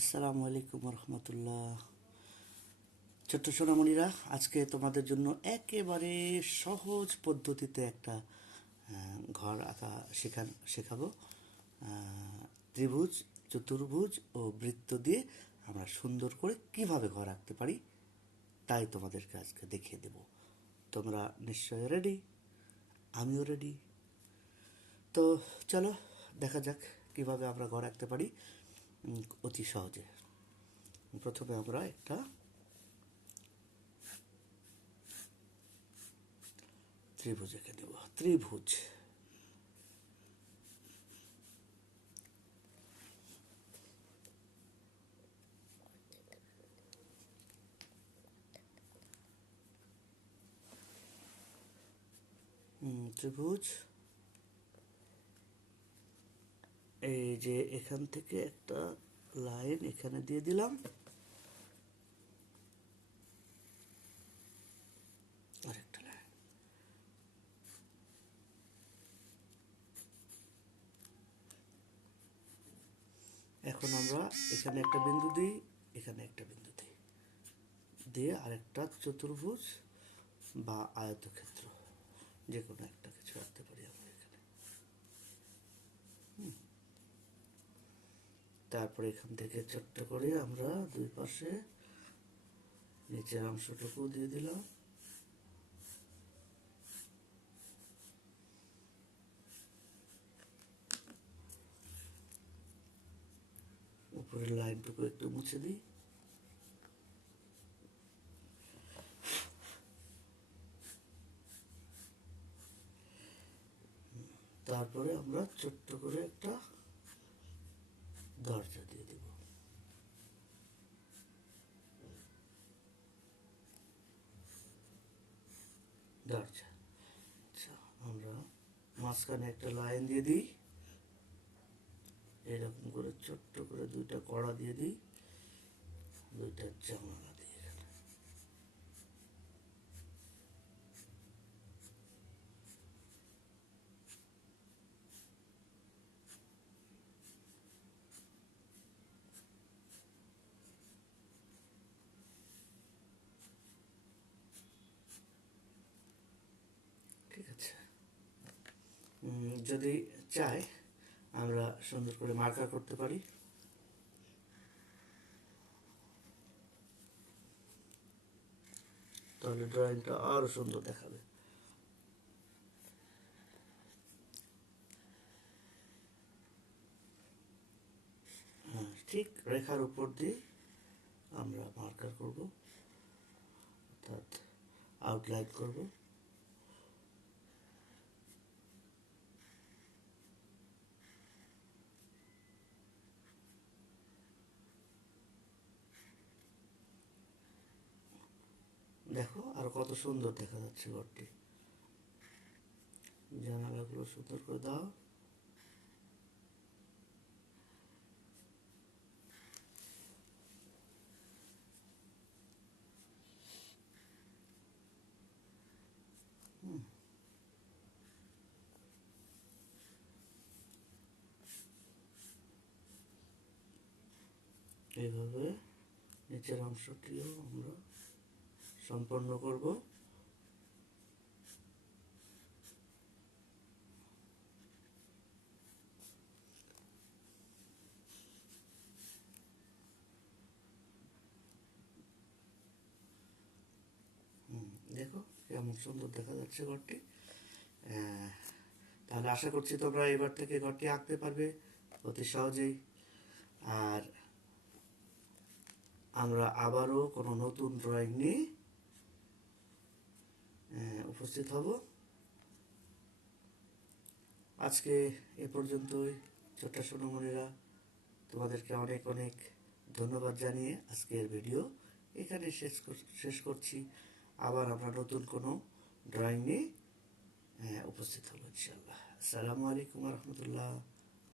আসসালামু আলাইকুম রহমতুল্লাহ। ছোট্ট সোনামণিরা, আজকে তোমাদের জন্য একেবারে সহজ পদ্ধতিতে একটা ঘর আঁকা শেখাবো। ত্রিভুজ, চতুর্ভুজ ও বৃত্ত দিয়ে আমরা সুন্দর করে কিভাবে ঘর আঁকতে পারি তাই তোমাদেরকে আজকে দেখিয়ে দেব। তোমরা নিশ্চয়ই রেডি, আমিও রেডি। তো চলো দেখা যাক কিভাবে আমরা ঘর আঁকতে পারি অতি সহজে। প্রথমে আমরা একটা ত্রিভুজ এঁকে দেব। ত্রিভুজ, ত্রিভুজ, এই যে এখান থেকে একটা লাইন এখানে দিয়ে দিলাম, আরেকটা লাইন। এখন আমরা এখানে একটা বিন্দু দিই, এখানে একটা বিন্দু দিই, দিয়ে আরেকটা চতুর্ভুজ বা আয়তক্ষেত্র যে কোনো একটা কিছু আঁকতে পারি আমরা এখানে। তারপরে এখান থেকে ছোট্ট করে আমরা দুই পাশে নিচের অংশটুকু দিয়ে দিলাম। উপরের লাইনটুকু একটু মুছে দিই। তারপরে আমরা ছোট্ট করে একটা দরজা দিয়ে দেব। দরজা, আচ্ছা, আমরা মাঝখানে একটা লাইন দিয়ে দিই, এরকম করে ছোট্ট করে দুইটা কড়া দিয়ে দিই, দুইটা জানালা দিই এখানে। ঠিক আছে। যদি চাই আমরা সুন্দর করে মার্কার করতে পারি। তাহলে ড্রয়িংটা আরো সুন্দর দেখাবে। হ্যাঁ, ঠিক রেখার উপর দিয়ে আমরা মার্কার করব, অর্থাৎ আউটলাইন করব। দেখো আরো কত সুন্দর দেখা যাচ্ছে ঘরটি। জানালাগুলো সুন্দর করে দাও। এইভাবে নিচের অংশটিও আমরা সম্পন্ন করব। দেখো কেমন সুন্দর দেখা যাচ্ছে ঘরটি। তাহলে আশা করছি তোমরা এবার থেকে ঘরটি আঁকতে পারবে অতি সহজেই। আর আমরা আবারও কোনো নতুন ড্রয়িং নিয়ে উপস্থিত হব। আজকে এ পর্যন্তই। ছোট্ট সোনামণিরা, তোমাদেরকে অনেক অনেক ধন্যবাদ জানিয়ে আজকের ভিডিও এখানে শেষ করছি। আবার আমরা নতুন কোনো ড্রয়িং নিয়ে উপস্থিত হব ইনশাআল্লাহ। আসসালামু আলাইকুম রহমতুল্লাহ।